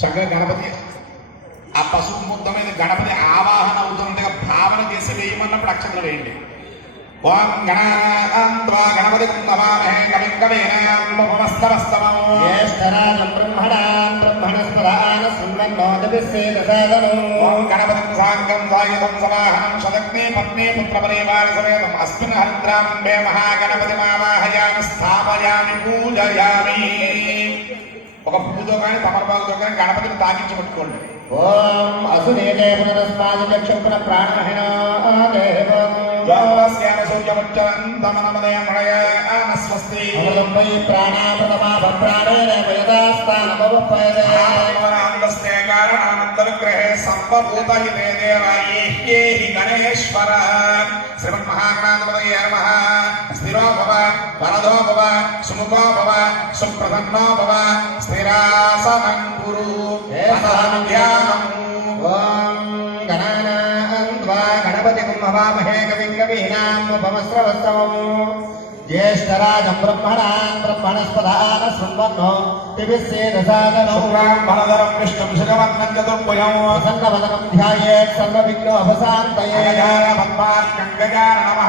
చక్కగా గణపతి ఆ పసుపు ముద్ద మీద గణపతి ఆవాహన అవుతున్నట్టుగా భావన చేసి వేయమన్నప్పుడు అక్షతలు వేయండి. ఓం గణాత్వా గణపతి కుంభమామహే కవిం కవీనామస్తమస్తమం జ్యేష్ఠరాజం బ్రహ్మణాం బ్రహ్మణస్పదాన శృణ్వన్నోదభిస్సేదసాదనం ఓం గణపతిం సాంగం సాయుధం సమాహనం శతగ్నే పత్నే పుత్రపరివార సమేతం అస్మిన్ హరిద్రాంబే మహాగణపతి మావాహయామి స్థాపయామి పూజయామి. ఒక పూజతో కానీ తమలపాకుతో కానీ గణపతిని తాకించి పట్టుకోండి. ఓం అసునేతే పునరస్మాది చక్షుపున ప్రాణహినో దేవం యోగస్యాన సూర్యముచ్చరంతమనమదయమణయాన స్వస్తి అమృతంపై ప్రాణామృతమా ప్రాణేన వేదాస్థానమవపదే ఆనందస్తే కారణానందనుగ్రహే సర్వభూతహితే దేవాయే హి గణేశ్వర. శ్రీమన్మహాగణాధిపతయే నమః. వరదో భవ సుముఖో భవ సుప్రసన్నో భవ స్థిరాసనం కురు. గణపతి కుంభవామహే కవిం కవీనాముపమస్రవస్తవం జ్యేష్ఠరాజం బ్రహ్మణాం బ్రహ్మణస్పదాన దివిస్సేదసాదనం శుక్లాం బలధరం విష్ణుం శుగవర్ణం చతుర్భుజం. ప్రసన్నవదనం ధ్యాయేత్ సర్వవిఘ్నోపశాంతయే. అగజాన పద్మార్కం గజాన నమః